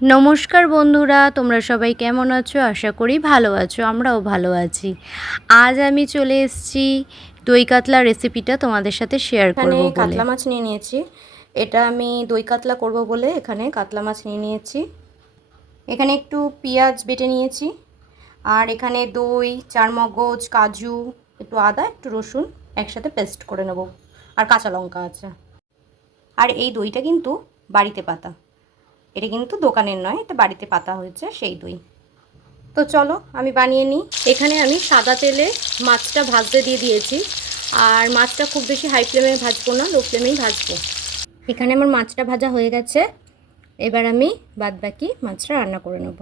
নমস্কার বন্ধুরা, তোমরা সবাই কেমন আছো? আশা করি ভালো আছো, আমরাও ভালো আছি। আজ আমি চলে এসেছি দই কাতলা রেসিপিটা তোমাদের সাথে শেয়ার করব বলে। কাতলা মাছ নিয়ে নিয়েছি। এটা আমি দই কাতলা করব বলে এখানে কাতলা মাছ নিয়ে নিয়েছি। এখানে একটু পেঁয়াজ বেটে নিয়েছি, আর এখানে দই, চারমগজ, কাজু, একটু আদা, একটু রসুন একসাথে পেস্ট করে নেব, আর কাঁচা লঙ্কা আছে। আর এই দইটা কিন্তু বাড়িতে পাতা, এটা কিন্তু দোকানের নয়, এটা বাড়িতে পাতা হয়েছে সেই দই। তো চলো আমি বানিয়ে নিই। এখানে আমি সাদা তেলে মাছটা ভাজতে দিয়ে দিয়েছি, আর মাছটা খুব বেশি হাই ফ্লেমে ভাজবো না, লো ফ্লেমেই ভাজবো। এখানে আমার মাছটা ভাজা হয়ে গেছে, এবার আমি বাদবাকি মাছটা রান্না করে নেব।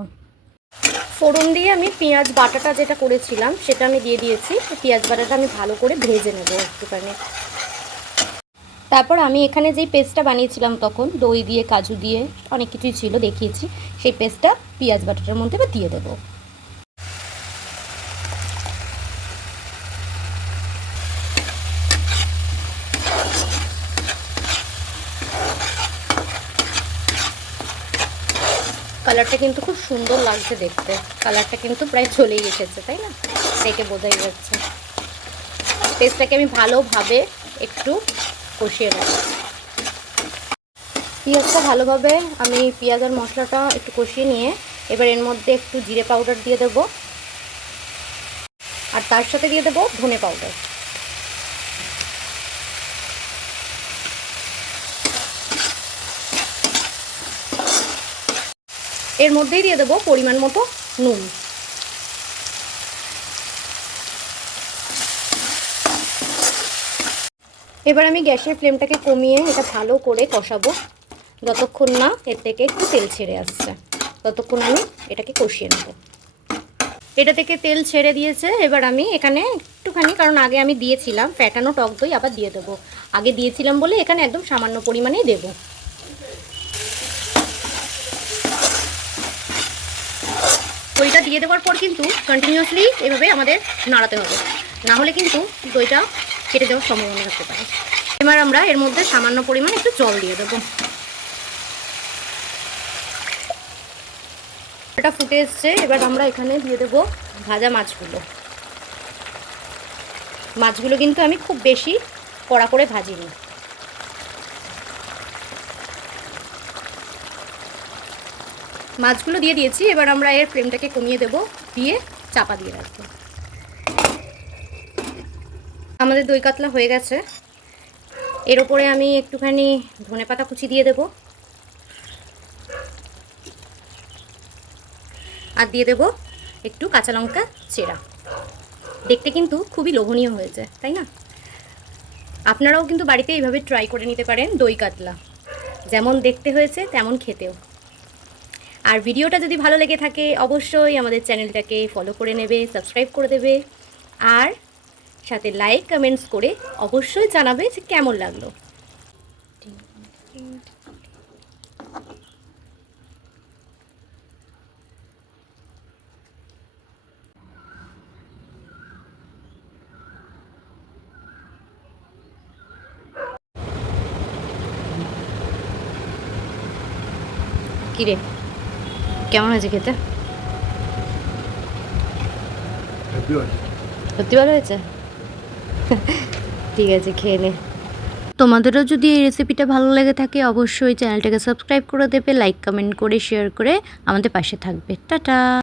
ফোড়ন দিয়ে আমি পেঁয়াজ বাটাটা যেটা করেছিলাম সেটা আমি দিয়ে দিয়েছি। পেঁয়াজ বাটাটা আমি ভালো করে ভেজে নেব একটুখানি। তারপর আমি এখানে যেই পেস্টটা বানিয়েছিলাম তখন দই দিয়ে, কাজু দিয়ে, অনেক কিছুই ছিল দেখিয়েছি, সেই পেস্টটা পেঁয়াজ বাটাটার মধ্যে দিয়ে দেবো। কালারটা কিন্তু খুব সুন্দর লাগছে দেখতে, কালারটা কিন্তু প্রায় চলেই এসেছে, তাই না? দেখে বোঝাই যাচ্ছে। পেস্টটাকে আমি ভালোভাবে একটু কষিয়ে নেব। পেঁয়াজটা ভালোভাবে আমি পেঁয়াজ আর মশলাটা একটু কষিয়ে নিয়ে এবার এর মধ্যে একটু জিরে পাউডার দিয়ে দেব, আর তার সাথে দিয়ে দেব ধনে পাউডার। এর মধ্যেই দিয়ে দেব পরিমাণ মতো নুন। এবার আমি গ্যাসের ফ্লেমটাকে কমিয়ে এটা ভালো করে কষাবো, যতক্ষণ না এর থেকে একটু তেল ছেড়ে আসছে ততক্ষণ আমি এটাকে কষিয়ে নেব। এটা থেকে তেল ছেড়ে দিয়েছে, এবার আমি এখানে একটুখানি, কারণ আগে আমি দিয়েছিলাম ফ্যাটানো টক দই, আবার দিয়ে দেবো। আগে দিয়েছিলাম বলে এখানে একদম সামান্য পরিমাণেই দেব। দইটা দিয়ে দেওয়ার পর কিন্তু কন্টিনিউয়াসলি এভাবে আমাদের নাড়াতে হবে, না হলে কিন্তু দইটা কেটে যাওয়ার সম্ভাবনা থাকতে পারে। এবার আমরা এর মধ্যে সামান্য পরিমাণ একটু জল দিয়ে দেবো। এটা ফুটে এসছে, এবার আমরা এখানে দিয়ে দেবো ভাজা মাছগুলো। মাছগুলো কিন্তু আমি খুব বেশি কড়া করে ভাজিনি। মাছগুলো দিয়ে দিয়েছি, এবার আমরা এর ফ্লেমটাকে কমিয়ে দেব, দিয়ে চাপা দিয়ে রাখবো। আমাদের দই কাতলা হয়ে গেছে। এর ওপরে আমি একটুখানি ধনেপাতা কুচি দিয়ে দেব, আর দিয়ে দেব একটু কাঁচা লঙ্কা চেরা। দেখতে কিন্তু খুবই লোভনীয় হয়েছে, তাই না? আপনারাও কিন্তু বাড়িতে এইভাবে ট্রাই করে নিতে পারেন দই কাতলা, যেমন দেখতে হয়েছে তেমন খেতেও। আর ভিডিওটা যদি ভালো লেগে থাকে অবশ্যই আমাদের চ্যানেলটাকে ফলো করে নেবে, সাবস্ক্রাইব করে দেবে, আর সাথে লাইক কমেন্টস করে অবশ্যই জানাবে যে কেমন লাগলো। কিরে, কেমন হয়েছে খেতে? সত্যি ভালো হয়েছে? ঠিক আছে, খেয়ে নে। তোমাদেরও যদি এই রেসিপিটা ভালো লেগে থাকে অবশ্যই চ্যানেলটাকে সাবস্ক্রাইব করে দেবে, লাইক কমেন্ট করে শেয়ার করে আমাদের পাশে থাকবে। টাটা।